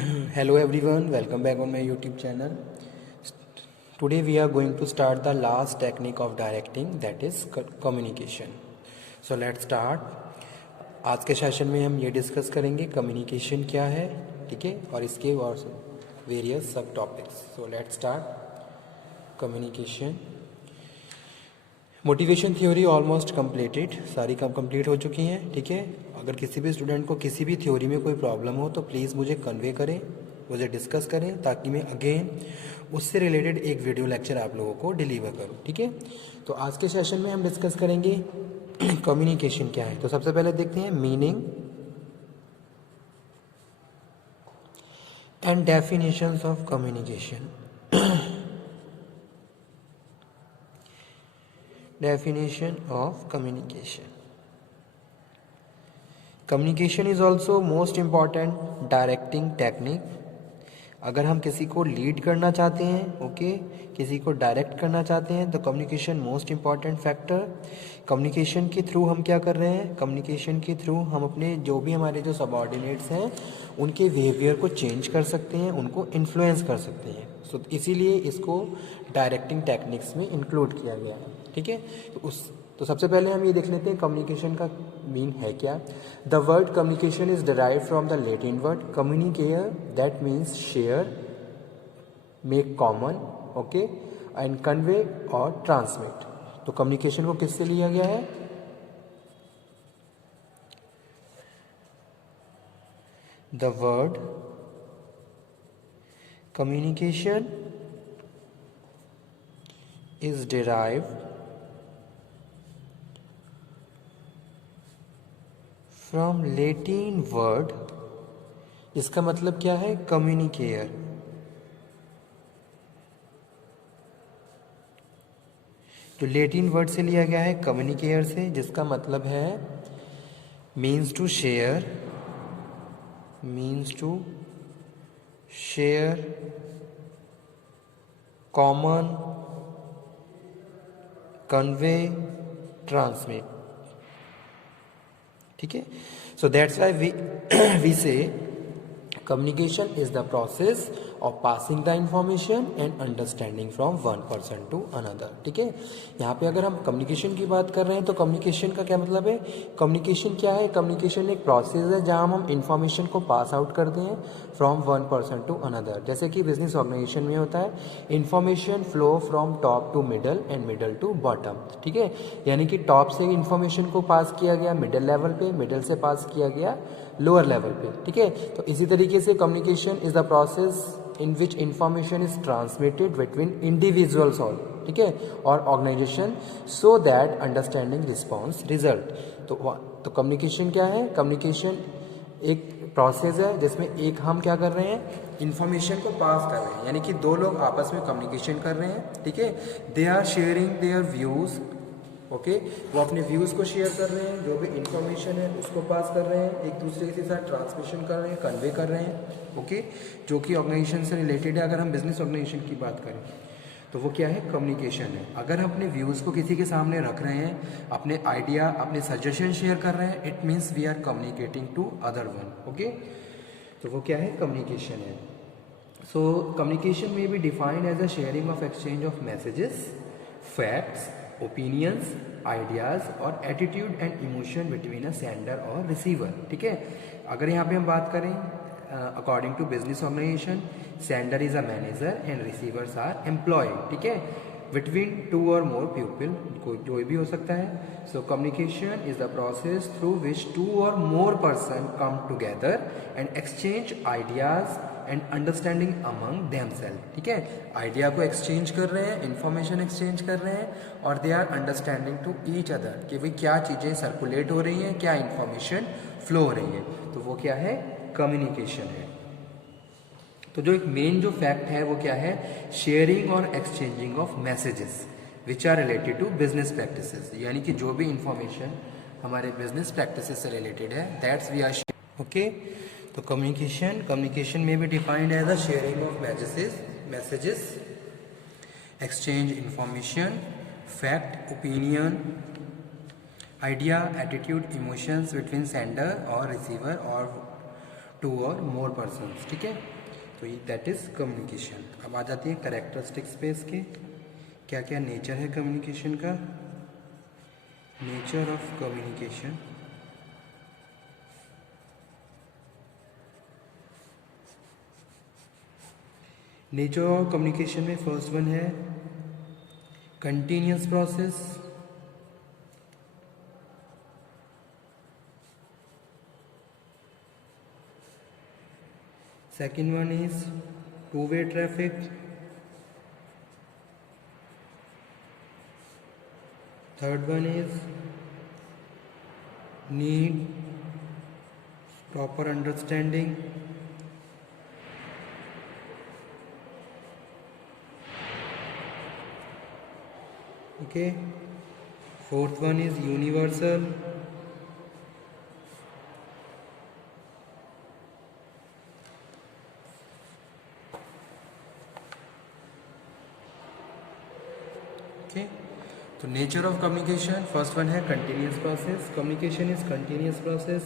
Hello everyone, welcome back on my YouTube channel. Today we are going to start the last technique of directing, that is communication. So let's start. आज के session में हम ये discuss करेंगे communication क्या है, ठीक है, और इसके और वेरियस सब topics. So let's start. Communication motivation theory almost completed, सारी कंप्लीट हो चुकी हैं, ठीक है. अगर किसी भी स्टूडेंट को किसी भी थ्योरी में कोई प्रॉब्लम हो तो प्लीज़ मुझे कन्वे करें, मुझे डिस्कस करें, ताकि मैं अगेन उससे रिलेटेड एक वीडियो लेक्चर आप लोगों को डिलीवर करूं, ठीक है. तो आज के सेशन में हम डिस्कस करेंगे कम्युनिकेशन क्या है. तो सबसे पहले देखते हैं meaning and definitions of communication. Definition of communication. Communication is also most important directing technique. अगर हम किसी को लीड करना चाहते हैं, ओके, किसी को डायरेक्ट करना चाहते हैं, तो communication most important factor. Communication के थ्रू हम क्या कर रहे हैं, कम्युनिकेशन के थ्रू हम अपने जो भी हमारे जो सबऑर्डिनेट्स हैं उनके बिहेवियर को चेंज कर सकते हैं, उनको इन्फ्लुएंस कर सकते हैं. सो इसीलिए इसको डायरेक्टिंग टेक्निक्स में इंक्लूड किया गया है, ठीक है. तो सबसे पहले हम ये देख लेते हैं कम्युनिकेशन का मीन है क्या. The word communication is derived from the Latin word communicare, that means share, make common, okay, and convey or transmit. तो कम्युनिकेशन को किससे लिया गया है, the word communication is derived from Latin word. इसका मतलब क्या है, कम्युनिकेयर. तो लैटिन वर्ड से लिया गया है कम्युनिकेयर से, जिसका मतलब है means to share, means to share, common, convey, transmit, ठीक है. So that's why we say communication is the process of passing the information and understanding from one person to another, ठीक है. यहाँ पे अगर हम कम्युनिकेशन की बात कर रहे हैं तो कम्युनिकेशन का क्या मतलब है, कम्युनिकेशन क्या है, कम्युनिकेशन एक प्रोसेस है जहाँ हम इंफॉर्मेशन को पास आउट करते हैं from one person to another. जैसे कि बिजनेस ऑर्गेनाइजेशन में होता है information flow from top to middle and middle to bottom, ठीक है. यानी कि टॉप से इंफॉर्मेशन को पास किया गया मिडल लेवल पे, मिडल से पास किया गया लोअर लेवल पे, ठीक है. तो इसी तरीके से communication is the process in which information is transmitted between individuals all, ठीक है, और organisation, so that understanding response result. तो कम्युनिकेशन क्या है, कम्युनिकेशन एक प्रोसेस है जिसमें एक हम क्या कर रहे हैं, इंफॉर्मेशन को पास कर रहे हैं, यानी कि दो लोग आपस में कम्युनिकेशन कर रहे हैं, ठीक है. They are sharing their views, okay, वो अपने व्यूज़ को शेयर कर रहे हैं, जो भी इंफॉर्मेशन है उसको पास कर रहे हैं, एक दूसरे के साथ ट्रांसमिशन कर रहे हैं, कन्वे कर रहे हैं, ओके, जो कि ऑर्गेनाइजेशन से रिलेटेड है. अगर हम बिजनेस ऑर्गेनाइजेशन की बात करें तो वो क्या है, कम्युनिकेशन है. अगर हम अपने व्यूज़ को किसी के सामने रख रहे हैं, अपने आइडिया, अपने सजेशन शेयर कर रहे हैं, it means we are communicating to other one, okay. तो वो क्या है, कम्युनिकेशन है. So communication may be defined as a sharing of exchange of messages, facts, opinions, ideas और attitude and emotion between a sender और receiver, ठीक है. अगर यहाँ पे हम बात करें according to business organization, sender is a manager and receivers are employ, ठीक है, बिटवीन टू और मोर पीपल, कोई भी हो सकता है. So communication is the process through which two और more person come together and exchange ideas and understanding among themself, ठीक है. आइडिया को एक्सचेंज कर रहे हैं, इंफॉर्मेशन एक्सचेंज कर रहे हैं, और they are understanding to each other कि भाई क्या चीज़ें सर्कुलेट हो रही हैं, क्या इंफॉर्मेशन फ्लो हो रही है. तो वो क्या है, कम्युनिकेशन है. तो जो एक मेन जो फैक्ट है वो क्या है, शेयरिंग और exchanging of messages which are related to business practices, यानी कि जो भी इंफॉर्मेशन हमारे बिजनेस प्रैक्टिसेस से रिलेटेड है, दैट्स वी आर, ओके. तो कम्युनिकेशन में भी defined as the sharing of messages, exchange information, fact, opinion, idea, attitude, emotions between sender और रिसीवर और टू और मोर पर्सन्स, ठीक है। तो दैट इज कम्युनिकेशन। अब आ जाती है कैरेक्टरिस्टिक्स पे इसके, क्या क्या नेचर है कम्युनिकेशन का। Nature of communication, nature of communication में फर्स्ट वन है continuous process, second one is two-way traffic, third one is need proper understanding, okay, fourth one is universal, okay। तो nature of communication, first one है continuous process. Communication is continuous process.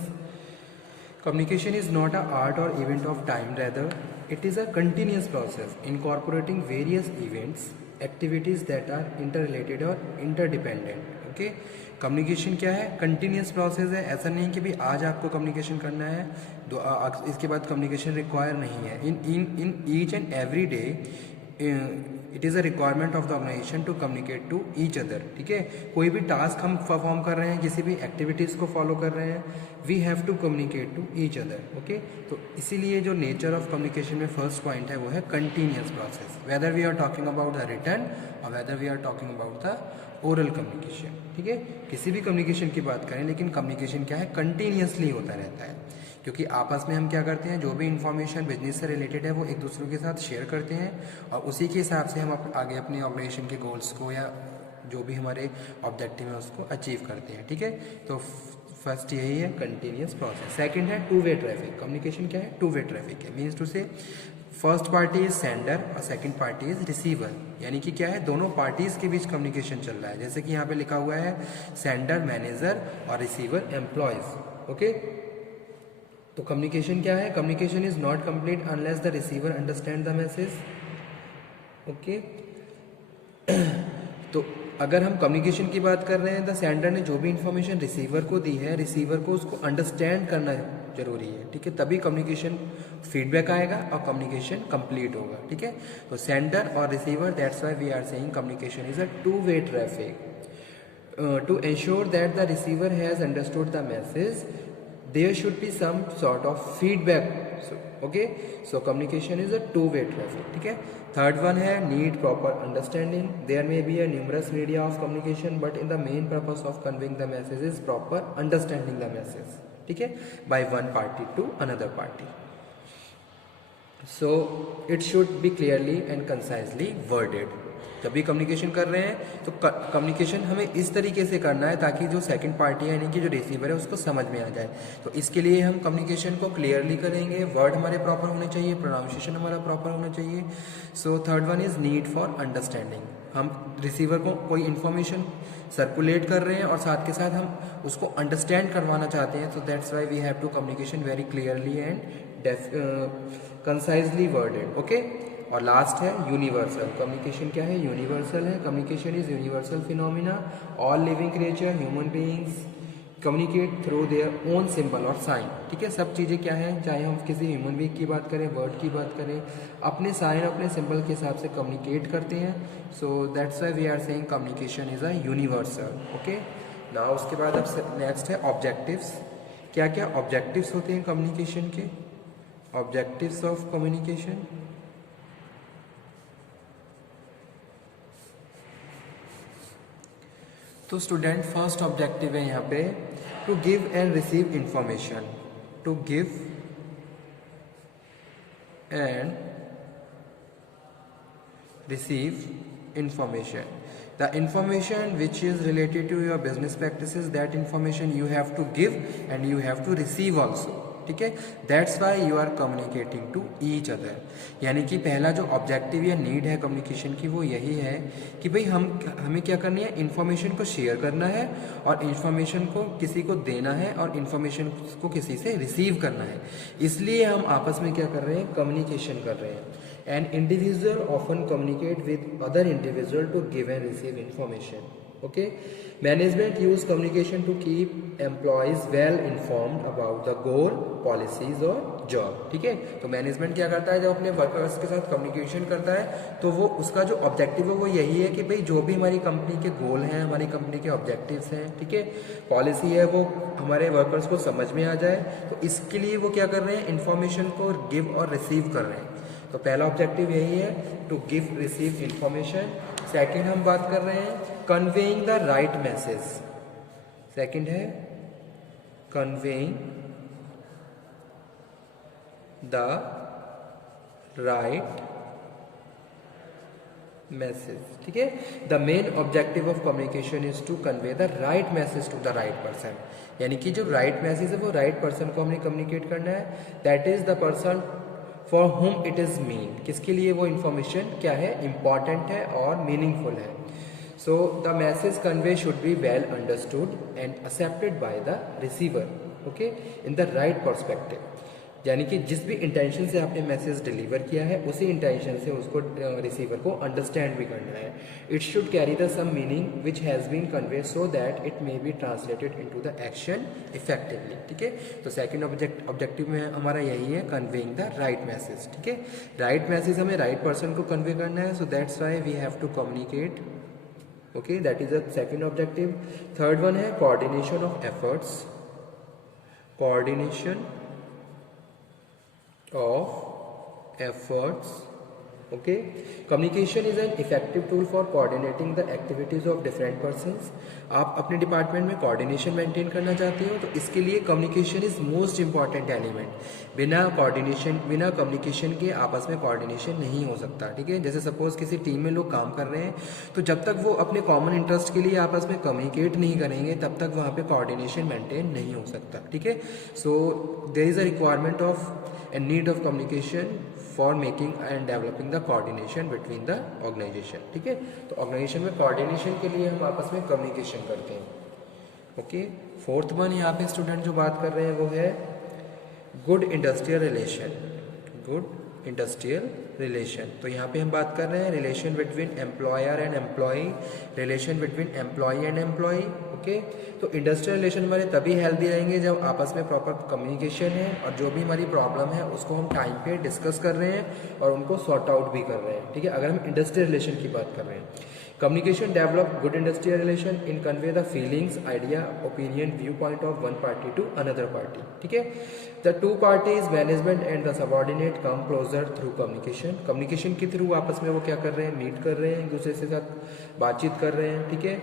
Communication is not a art or event of time, rather it is a continuous process incorporating various events activities that are interrelated और interdependent, okay. Communication क्या है? Continuous process है। ऐसा नहीं कि भी आज आपको कम्युनिकेशन करना है इसके बाद कम्युनिकेशन रिक्वायर नहीं है। In each and every day it is a requirement of the organisation to communicate to each other, ठीक है। कोई भी टास्क हम परफॉर्म कर रहे हैं, किसी भी एक्टिविटीज़ को फॉलो कर रहे हैं, we have to communicate to each other, okay. तो इसीलिए जो नेचर ऑफ कम्युनिकेशन में फर्स्ट पॉइंट है वो है continuous process, whether we are talking about the written or whether we are talking about the oral communication, ठीक है। किसी भी कम्युनिकेशन की बात करें, लेकिन कम्युनिकेशन क्या है? कंटिन्यूअसली होता रहता है, क्योंकि आपस में हम क्या करते हैं, जो भी इंफॉर्मेशन बिजनेस से रिलेटेड है वो एक दूसरे के साथ शेयर करते हैं और उसी के हिसाब से हम आगे अपने ऑर्गेनाइजेशन के गोल्स को या जो भी हमारे ऑब्जेक्टिव है उसको अचीव करते हैं, ठीक है। तो फर्स्ट यही है कंटिन्यूअस प्रोसेस। सेकंड है टू वे ट्रैफिक। कम्युनिकेशन क्या है? टू वे ट्रैफिक है। मीन्स टू से फर्स्ट पार्टी इज सेंडर और सेकंड पार्टी इज रिसीवर, यानी कि क्या है, दोनों पार्टीज के बीच कम्युनिकेशन चल रहा है। जैसे कि यहाँ पे लिखा हुआ है सेंडर मैनेजर और रिसीवर एम्प्लॉयज, ओके। तो कम्युनिकेशन क्या है? Communication is not complete unless the receiver understand the message, okay. तो अगर हम कम्युनिकेशन की बात कर रहे हैं, द सेंडर ने जो भी इंफॉर्मेशन रिसीवर को दी है, रिसीवर को उसको अंडरस्टैंड करना जरूरी है, ठीक है। तभी कम्युनिकेशन फीडबैक आएगा और कम्युनिकेशन कंप्लीट होगा, ठीक है। तो सेंडर और receiver, that's why we are saying communication is a two way traffic. To ensure that the receiver has understood the message, there should be some sort of feedback, so, okay। So communication is a two-way traffic, ठीक है। Third one है need proper understanding। There may be a numerous media of communication, but in the main purpose of conveying the message is proper understanding the message, ठीक है, by one party to another party। So it should be clearly and concisely worded। जब भी communication कर रहे हैं तो communication हमें इस तरीके से करना है ताकि जो सेकंड पार्टी है, यानी कि जो रिसीवर है, उसको समझ में आ जाए। तो इसके लिए हम कम्युनिकेशन को क्लियरली करेंगे, वर्ड हमारे प्रॉपर होने चाहिए, प्रोनाउंसिएशन हमारा प्रॉपर होना चाहिए। So third one is need for understanding. हम रिसीवर को कोई इन्फॉर्मेशन सर्कुलेट कर रहे हैं और साथ के साथ हम उसको अंडरस्टैंड करवाना चाहते हैं, तो that's why we have to communication very clearly and concisely worded, okay. और लास्ट है यूनिवर्सल। कम्युनिकेशन क्या है? यूनिवर्सल है। Communication is universal phenomena. All living creature, human beings communicate through their own symbol और साइन, ठीक है। सब चीज़ें क्या है, चाहे हम किसी ह्यूमन बीइंग की बात करें, वर्ड की बात करें, अपने साइन, अपने सिंबल के हिसाब से कम्युनिकेट करते हैं। So that's why we are saying communication is a universal, okay. Now उसके बाद अब नेक्स्ट है ऑब्जेक्टिव्स। क्या क्या ऑब्जेक्टिव्स होते हैं कम्युनिकेशन के? ऑब्जेक्टिव्स ऑफ कम्युनिकेशन, तो स्टूडेंट फर्स्ट ऑब्जेक्टिव है यहाँ पे to give and receive information. To give and receive information. The information which is related to your business practices, that information you have to give and you have to receive also, ठीक है। That's why you are communicating to each other. यानी कि पहला जो objective या need है communication की वो यही है कि भाई हमें क्या करनी है, इन्फॉर्मेशन को शेयर करना है और इन्फॉर्मेशन को किसी को देना है और इन्फॉर्मेशन को किसी से रिसीव करना है। इसलिए हम आपस में क्या कर रहे हैं, कम्युनिकेशन कर रहे हैं। An individual often communicate with other individual to give and receive information. Okay, management use communication to keep employees well informed about the goal, policies और job. ठीक है, तो मैनेजमेंट क्या करता है, जब अपने वर्कर्स के साथ कम्युनिकेशन करता है तो वो उसका जो ऑब्जेक्टिव है वो यही है कि भाई जो भी हमारी कंपनी के गोल हैं, हमारी कंपनी के ऑब्जेक्टिव्स हैं, ठीक है, पॉलिसी है, वो हमारे वर्कर्स को समझ में आ जाए। तो इसके लिए वो क्या कर रहे हैं, इन्फॉर्मेशन को गिव और रिसीव कर रहे हैं। तो पहला ऑब्जेक्टिव यही है, to give receive information. Second हम बात कर रहे हैं conveying the right message. Second है कन्वेइंग द राइट मैसेज। ठीक है, the main objective of communication is to convey the right message to the right person. यानी कि जो राइट मैसेज है वो राइट पर्सन को हमने कम्युनिकेट करना है। That is the person for हुम इट इज़ मीन, किसके लिए वो इन्फॉर्मेशन क्या है, इंपॉर्टेंट है और मीनिंगफुल है। So the message convey should be well understood and accepted by the receiver, okay, in the right perspective. यानी कि जिस भी इंटेंशन से आपने मैसेज डिलीवर किया है उसी इंटेंशन से उसको रिसीवर को अंडरस्टैंड भी करना है। It should carry the same meaning which has been convey so that it may be translated into the action effectively. ठीक है, तो सेकंड ऑब्जेक्टिव में हमारा यही है, कन्वेइंग द राइट मैसेज। ठीक है, राइट मैसेज हमें राइट पर्सन को कन्वे करना है, so that's why we have to communicate, okay, that is the second objective. Third one है coordination of efforts, coordination of efforts. Okay, communication is an effective tool for coordinating the activities of different persons. आप अपने department में coordination maintain करना चाहते हो तो इसके लिए communication is most important element. बिना कम्युनिकेशन के आपस में कोऑर्डिनेशन नहीं हो सकता। ठीक है, जैसे सपोज किसी टीम में लोग काम कर रहे हैं तो जब तक वो अपने कॉमन इंटरेस्ट के लिए आपस में कम्युनिकेट नहीं करेंगे तब तक वहाँ पे कोऑर्डिनेशन मेंटेन नहीं हो सकता। ठीक है, so there is a requirement of and need of communication for making and developing the coordination between the organization. ठीक है, तो ऑर्गेनाइजेशन में कोऑर्डिनेशन के लिए हम आपस में कम्युनिकेशन करते हैं। ओके, फोर्थ वन यहाँ पे स्टूडेंट जो बात कर रहे हैं वो है good industrial relation. Good industrial relation, तो यहाँ पे हम बात कर रहे हैं relation between employer and employee, relation between employee and employee. Okay, तो इंडस्ट्रियल रिलेशन हमारे तभी हेल्दी रहेंगे जब आपस में प्रॉपर कम्युनिकेशन है और जो भी हमारी प्रॉब्लम है उसको हम टाइम पे डिस्कस कर रहे हैं और उनको सॉर्ट आउट भी कर रहे हैं। ठीक है, अगर हम इंडस्ट्रियल रिलेशन की बात कर रहे हैं, communication develop good industrial relation in convey the feelings, idea, opinion, viewpoint of one party to another party. ठीक है, the two parties management and the subordinate come closer through communication. communication के through आपस में वो क्या कर रहे हैं, मीट कर रहे हैं, एक दूसरे के साथ बातचीत कर रहे हैं। ठीक है,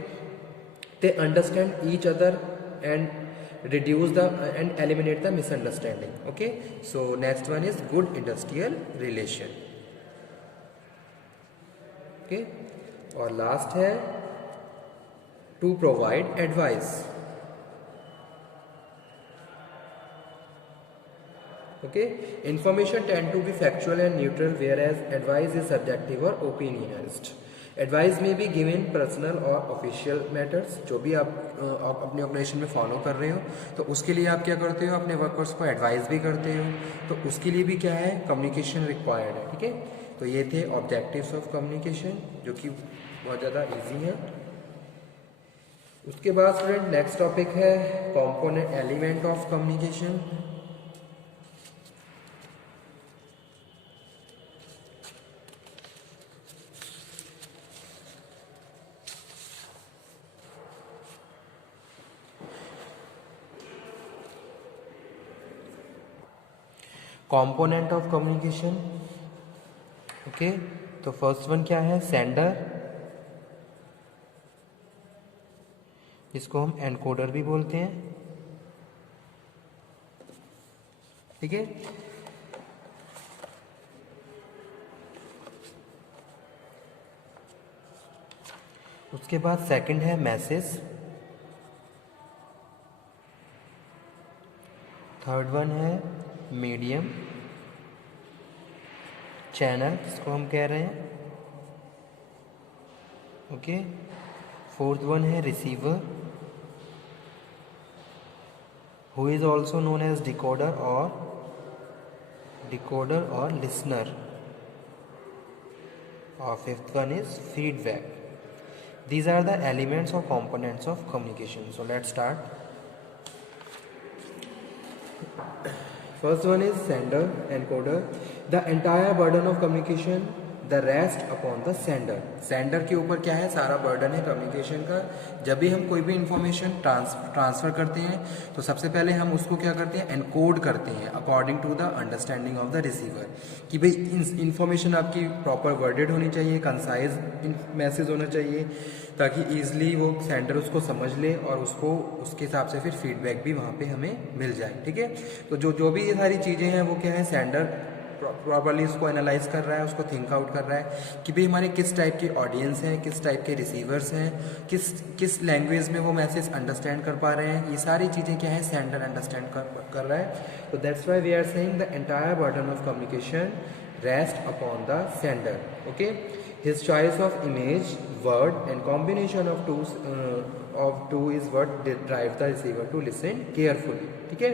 they understand each other and reduce the and eliminate the misunderstanding. Okay, so next one is good industrial relation. Okay, और लास्ट है to provide advice. Okay, information tend to be factual and neutral where as advice is subjective और opinionist. Advice में भी given personal और official matters, जो भी आप अपने ऑर्गेनाइजेशन में फॉलो कर रहे हो तो उसके लिए आप क्या करते हो, अपने वर्कर्स को एडवाइस भी करते हो, तो उसके लिए भी क्या है, कम्युनिकेशन रिक्वायर्ड है। ठीक है, तो ये थे ऑब्जेक्टिव्स ऑफ कम्युनिकेशन जो कि बहुत ज़्यादा इजी है। उसके बाद स्टूडेंट नेक्स्ट टॉपिक है component element of communication. Component of communication. Okay, तो फर्स्ट वन क्या है, सेंडर, जिसको हम एनकोडर भी बोलते हैं। ठीक है, उसके बाद सेकंड है मैसेज, थर्ड वन है मीडियम चैनल, इसको हम कह रहे हैं, ओके। फोर्थ वन है receiver, who is also known as decoder और लिसनर, और fifth one is feedback. These are the elements or components of communication. So let's start. First one is sender, encoder. The entire burden of communication, the rest upon the sender. Sender के ऊपर क्या है, सारा burden है communication का. जब भी हम कोई भी इंफॉर्मेशन ट्रांसफर करते हैं तो सबसे पहले हम उसको क्या करते हैं, एनकोड करते हैं according to the understanding of the receiver. कि भाई इंफॉर्मेशन आपकी प्रॉपर वर्डेड होनी चाहिए, कंसाइज मैसेज होना चाहिए, ताकि ईजिली वो सेंडर उसको समझ ले और उसको उसके हिसाब से फिर फीडबैक भी वहाँ पे हमें मिल जाए. ठीक है, तो जो भी ये सारी चीज़ें हैं वो क्या है, सेंडर प्रॉपरली उसको एनालाइज कर रहा है, उसको थिंक आउट कर रहा है कि भाई हमारे किस टाइप की ऑडियंस हैं, किस टाइप के रिसीवर्स हैं, किस लैंग्वेज में वो मैसेज अंडरस्टैंड कर पा रहे हैं. ये सारी चीज़ें क्या है, सेंडर अंडरस्टैंड कर रहा है. तो that's why we are saying the entire burden of communication rest upon the sender. Okay, his choice of image, word and combination of two is what drives the receiver to listen carefully. ठीक है,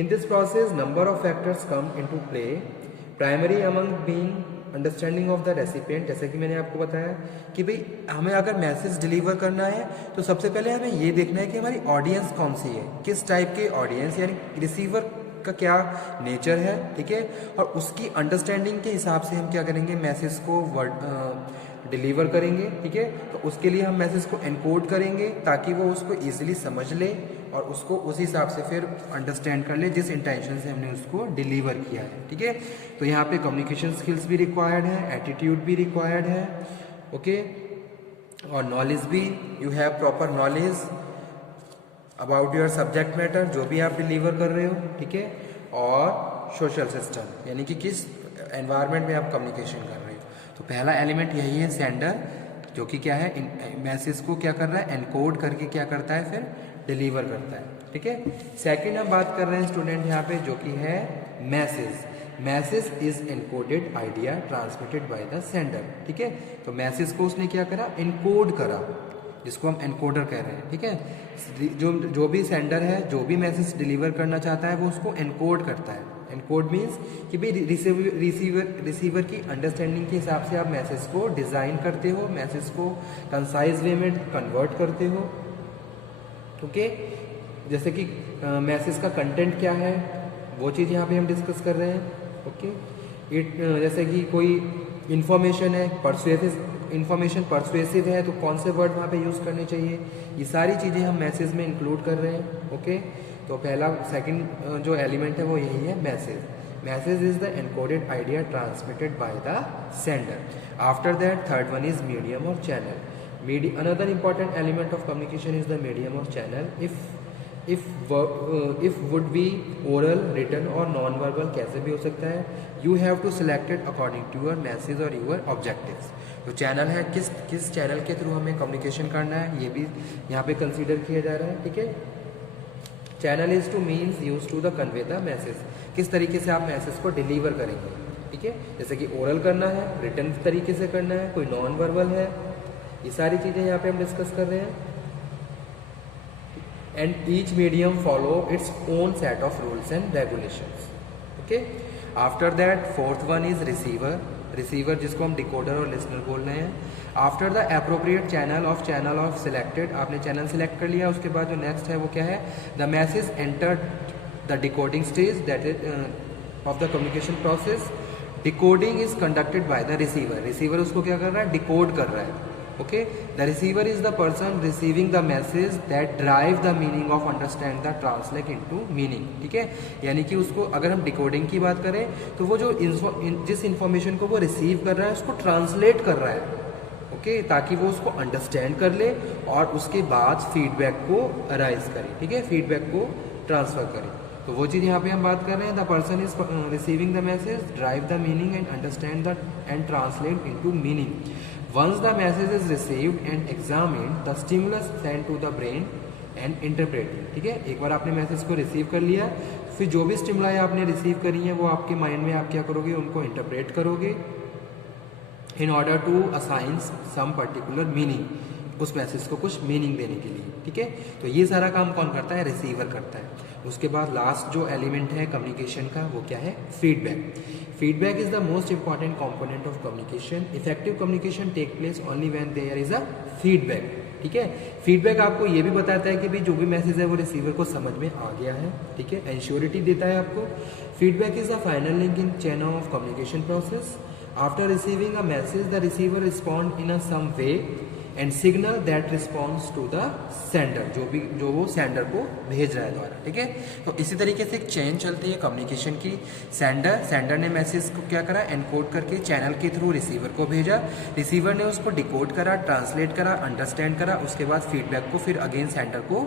in this process number of factors come into play, primary among being understanding of the recipient. जैसे कि मैंने आपको बताया कि भाई हमें अगर मैसेज डिलीवर करना है तो सबसे पहले हमें ये देखना है कि हमारी ऑडियंस कौन सी है, किस टाइप के ऑडियंस, यानी रिसीवर का क्या नेचर है. ठीक है, और उसकी अंडरस्टैंडिंग के हिसाब से हम क्या करेंगे, मैसेज को डिलीवर करेंगे. ठीक है, तो उसके लिए हम मैसेज को एनकोड करेंगे ताकि वो उसको इजीली समझ ले और उसको उस हिसाब से फिर अंडरस्टैंड कर ले जिस इंटेंशन से हमने उसको डिलीवर किया है. ठीक है, तो यहाँ पे कम्युनिकेशन स्किल्स भी रिक्वायर्ड है, एटीट्यूड भी रिक्वायर्ड है. ओके, और नॉलेज भी, you have proper knowledge about your subject matter, जो भी आप डिलीवर कर रहे हो. ठीक है, और सोशल सिस्टम, यानी कि किस एनवायरनमेंट में आप कम्युनिकेशन कर रहे हो. तो पहला एलिमेंट यही है सेंडर, जो कि क्या है, मैसेज को क्या कर रहा है, एनकोड करके क्या करता है, फिर डिलीवर करता है. ठीक है, सेकंड हम बात कर रहे हैं स्टूडेंट यहाँ पे, जो कि है message. Message is encoded idea transmitted by the sender. ठीक है, तो मैसेज को उसने क्या करा, एनकोड करा, जिसको हम एनकोडर कह रहे हैं. ठीक है, जो भी सेंडर है, जो भी मैसेज डिलीवर करना चाहता है वो उसको एनकोड करता है. एनकोड मीन्स कि भाई रिसीवर की अंडरस्टैंडिंग के हिसाब से आप मैसेज को डिज़ाइन करते हो, मैसेज को कंसाइज वे में कन्वर्ट करते हो. ओके, जैसे कि मैसेज का कंटेंट क्या है वो चीज़ यहाँ पे हम डिस्कस कर रहे हैं. ओके, जैसे कि कोई इंफॉर्मेशन है, इन्फॉर्मेशन परसुएसिव है, तो कौन से वर्ड वहाँ पे यूज़ करने चाहिए, ये सारी चीज़ें हम मैसेज में इंक्लूड कर रहे हैं. ओके, तो सेकंड जो एलिमेंट है वो यही है, message. Message is the encoded idea transmitted by the sender. After that third one is medium और channel. Another important element of communication is the medium or channel. If would be oral, written or non-verbal, कैसे भी हो सकता है. You have to select it according to your message or your objectives. तो channel है, किस channel के through हमें कम्युनिकेशन करना है, ये भी यहाँ पे कंसीडर किया जा रहा है. ठीक है, channel is to means use to the convey the message. किस तरीके से आप मैसेज को डिलीवर करेंगे. ठीक है, जैसे कि ओरल करना है, रिटन तरीके से करना है, कोई नॉन वर्बल है, ये सारी चीज़ें यहाँ पे हम डिस्कस कर रहे हैं. And each medium follow its own set of rules and regulations. Okay, after that fourth one is receiver, जिसको हम डिकोडर और लिसनर बोल रहे हैं. After the appropriate channel of selected, आपने चैनल सिलेक्ट कर लिया, उसके बाद जो नेक्स्ट है वो क्या है, the message enter the decoding stage, that is of the communication process. Decoding is conducted by the receiver उसको क्या कर रहा है, डिकोड कर रहा है. Okay, the receiver is the person receiving the message that drive the meaning of understand the translate into meaning. ठीक है, यानी कि उसको अगर हम डिकोडिंग की बात करें तो वो जो जिस इंफॉर्मेशन को वो रिसीव कर रहा है उसको ट्रांसलेट कर रहा है. ओके, ताकि वो उसको अंडरस्टैंड कर ले और उसके बाद फीडबैक को अराइज करे. ठीक है, फीडबैक को ट्रांसफर करे. तो वो चीज़ यहाँ पे हम बात कर रहे हैं, the person is receiving the message, drive the meaning and understand the end translate into meaning. Once the message is received and examined, the stimulus sent to the brain and interpreting. ठीक है, एक बार आपने message को receive कर लिया, फिर जो भी स्टिमुलाई आपने रिसीव करी है वो आपके माइंड में आप क्या करोगे, उनको इंटरप्रेट करोगे in order to assign some particular meaning, उस मैसेज को कुछ मीनिंग देने के लिए। ठीक है, तो ये सारा काम कौन करता है, रिसीवर करता है। उसके बाद लास्ट जो एलिमेंट है कम्युनिकेशन का वो क्या है, feedback. Feedback is the most important component of communication. Effective communication take place only when there is a feedback. ठीक है, फीडबैक आपको ये भी बताता है कि भाई जो भी मैसेज है वो रिसीवर को समझ में आ गया है। ठीक है, एंश्योरिटी देता है आपको। Feedback is the final link in chain of communication process. After receiving a message the receiver respond in a some way and signal that response to the sender, जो वो सेंडर को भेज रहा है द्वारा। ठीक है, तो इसी तरीके से एक चेन चलती है कम्युनिकेशन की। सेंडर ने मैसेज को क्या करा, एनकोड करके चैनल के थ्रू रिसीवर को भेजा, रिसीवर ने उसको डिकोड करा, ट्रांसलेट करा, अंडरस्टैंड करा, उसके बाद फीडबैक को फिर अगेन सेंडर को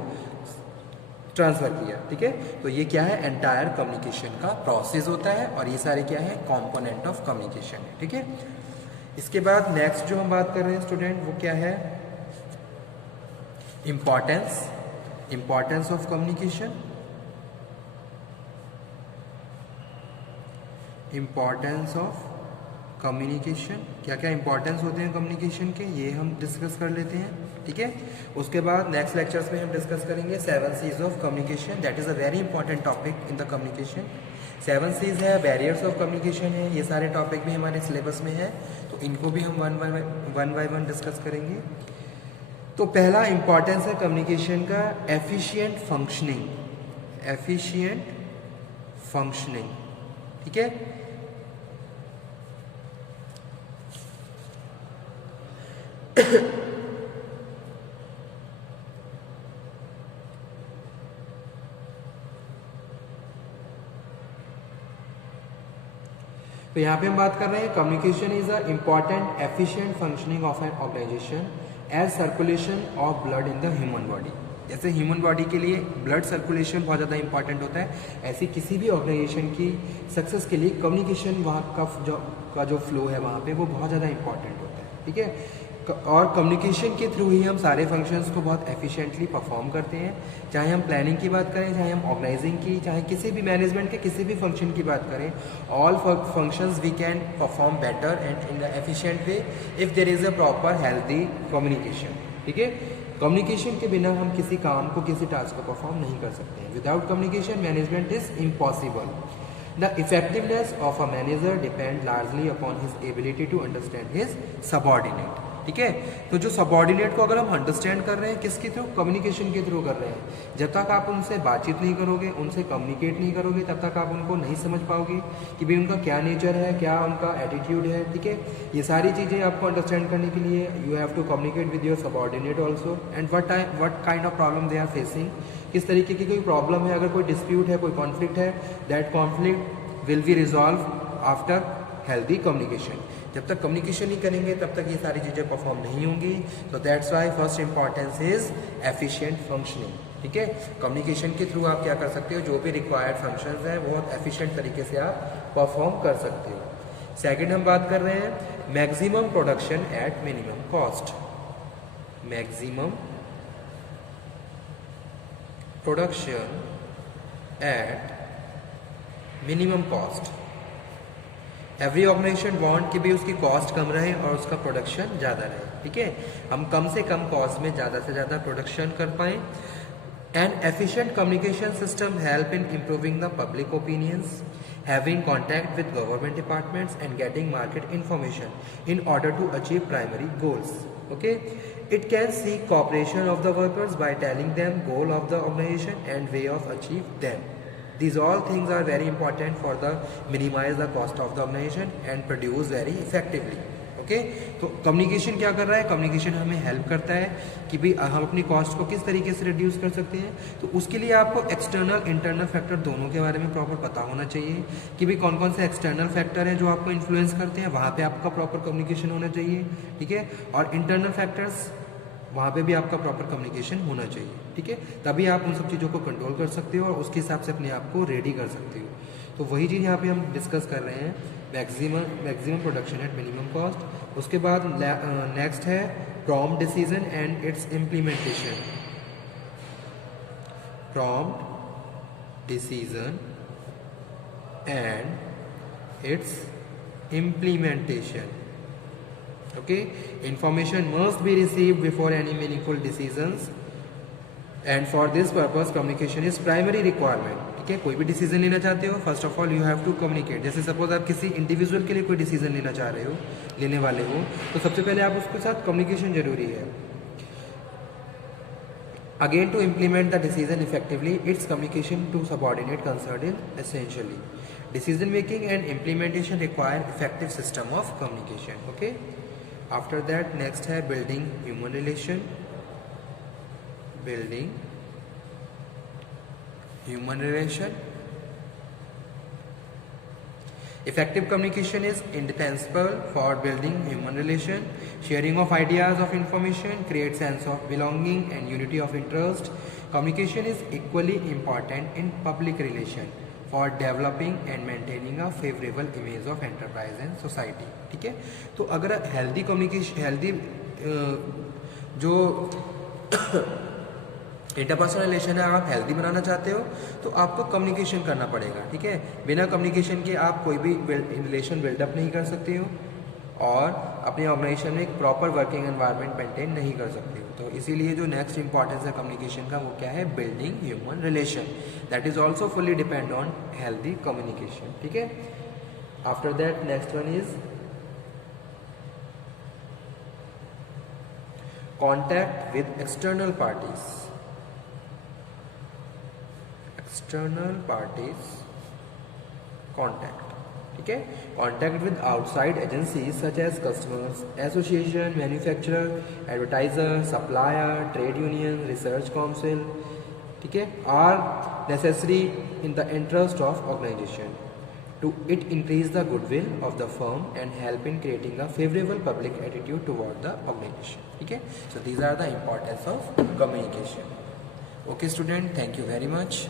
ट्रांसफर किया। ठीक है, तो ये क्या है, एंटायर कम्युनिकेशन का प्रोसेस होता है और ये सारे क्या है, कंपोनेंट ऑफ कम्युनिकेशन है। ठीक है, इसके बाद नेक्स्ट जो हम बात कर रहे हैं स्टूडेंट वो क्या है, importance of communication. Importance of communication, क्या क्या इंपॉर्टेंस होते हैं कम्युनिकेशन के, ये हम डिस्कस कर लेते हैं। ठीक है, उसके बाद नेक्स्ट लेक्चर्स में हम डिस्कस करेंगे 7 C's of communication. That is a very important topic in the communication. 7 C's है, बैरियर्स ऑफ कम्युनिकेशन है, ये सारे टॉपिक भी हमारे सिलेबस में है, तो इनको भी हम वन बाय वन डिस्कस करेंगे। तो पहला इंपॉर्टेंस है कम्युनिकेशन का, एफिशिएंट फंक्शनिंग। ठीक है, तो यहाँ पे हम बात कर रहे हैं communication is a important efficient functioning of an organization as circulation of blood in the human body. जैसे ह्यूमन बॉडी के लिए ब्लड सर्कुलेशन बहुत ज़्यादा इंपॉर्टेंट होता है, ऐसी किसी भी ऑर्गेनाइजेशन की सक्सेस के लिए कम्युनिकेशन वहाँ का जो फ्लो है वहाँ पे वो बहुत ज़्यादा इंपॉर्टेंट होता है। ठीक है, और कम्युनिकेशन के थ्रू ही हम सारे फंक्शंस को बहुत एफिशिएंटली परफॉर्म करते हैं, चाहे हम प्लानिंग की बात करें, चाहे हम ऑर्गेनाइजिंग की, चाहे किसी भी मैनेजमेंट के किसी भी फंक्शन की बात करें, all functions we can perform better and in the efficient way if there is a proper healthy communication. ठीक है, कम्युनिकेशन के बिना हम किसी काम को, किसी टास्क को परफॉर्म नहीं कर सकते हैं। Without communication management is impossible. The effectiveness of a manager depends largely upon his ability to understand his subordinate। ठीक है, तो जो सबॉर्डिनेट को अगर हम अंडरस्टैंड कर रहे हैं किसके थ्रू, कम्युनिकेशन के थ्रू कर रहे हैं। जब तक आप उनसे बातचीत नहीं करोगे, उनसे कम्युनिकेट नहीं करोगे, तब तक आप उनको नहीं समझ पाओगे कि भाई उनका क्या नेचर है, क्या उनका एटीट्यूड है। ठीक है, ये सारी चीज़ें आपको अंडरस्टैंड करने के लिए you have to communicate with your subordinate also and what kind of problem they are facing, किस तरीके की कोई प्रॉब्लम है, अगर कोई डिस्प्यूट है, कोई कॉन्फ्लिक्ट है, that conflict will be resolve after healthy communication. जब तक कम्युनिकेशन नहीं करेंगे तब तक ये सारी चीज़ें परफॉर्म नहीं होंगी। तो that's Y first importance is efficient functioning. ठीक है, कम्युनिकेशन के थ्रू आप क्या कर सकते हो, जो भी रिक्वायर्ड फंक्शंस हैं बहुत एफिशिएंट तरीके से आप परफॉर्म कर सकते हो। सेकंड हम बात कर रहे हैं maximum production at minimum cost. Maximum production at minimum cost. Every organization want कि भी उसकी कॉस्ट कम रहे और उसका प्रोडक्शन ज़्यादा रहे। ठीक है, हम कम से कम कॉस्ट में ज़्यादा से ज़्यादा प्रोडक्शन कर पाएँ। N efficient communication system help in improving the public opinions, having contact with government departments and getting market information in order to achieve primary goals. Okay, it can seek cooperation of the workers by telling them goal of the organization and way of achieve them. These all things are very important for the minimize the cost of the organization and produce very effectively. Okay, तो communication क्या कर रहा है, communication हमें help करता है कि भाई हम अपनी कॉस्ट को किस तरीके से रिड्यूस कर सकते हैं। तो उसके लिए आपको एक्सटर्नल इंटरनल फैक्टर दोनों के बारे में प्रॉपर पता होना चाहिए कि भाई कौन कौन से एक्सटर्नल फैक्टर हैं जो आपको इन्फ्लुएंस करते हैं, वहाँ पे आपका प्रॉपर कम्युनिकेशन होना चाहिए। ठीक है, और इंटरनल फैक्टर्स वहाँ पे भी आपका प्रॉपर कम्युनिकेशन होना चाहिए। ठीक है, तभी आप उन सब चीज़ों को कंट्रोल कर सकते हो और उसके हिसाब से अपने आप को रेडी कर सकते हो। तो वही चीज़ यहाँ पे हम डिस्कस कर रहे हैं, maximum production at minimum cost. उसके बाद नेक्स्ट है prompt decision and it's implementation. prompt decision and its implementation. Okay, information must be received before any meaningful decisions, and for this purpose communication is primary requirement. ठीक है, कोई भी decision लेना चाहते हो, first of all you have to communicate. जैसे suppose आप किसी इंडिविजुअल के लिए कोई डिसीजन लेना चाह रहे हो, लेने वाले हो, तो सबसे पहले आप उसके साथ कम्युनिकेशन जरूरी है. Again, to implement the decision effectively, its communication to subordinate concerned is essentially. Decision making and implementation require effective system of communication. Okay. After that, next है building human relation. Building human relation. Effective communication is indispensable for building human relation. Sharing of ideas of information creates sense of belonging and unity of interest. Communication is equally important in public relation for developing and maintaining a favorable image of enterprise and society. ठीक है, तो अगर healthy communication, healthy जो interpersonal relation है आप healthy बनाना चाहते हो, तो आपको कम्युनिकेशन करना पड़ेगा. ठीक है, बिना कम्युनिकेशन के आप कोई भी रिलेशन बिल्डअप नहीं कर सकते हो और अपने ऑर्गेनाइजेशन में एक प्रॉपर वर्किंग एनवायरनमेंट मेंटेन नहीं कर सकते हो. तो इसीलिए जो नेक्स्ट इंपॉर्टेंस है कम्युनिकेशन का वो क्या है, building human relation. That is also fully depend on healthy communication. ठीक है. After that next one is contact with external parties. External parties contact. ठीक है, contact with outside agencies such as customers, association, manufacturer, advertiser, supplier, trade union, research council. ठीक है, are necessary in the interest of organization. To it increase the goodwill of the firm and help in creating a favorable public attitude toward the organization. ठीक है, so these are the importance of communication. Okay student, thank you very much.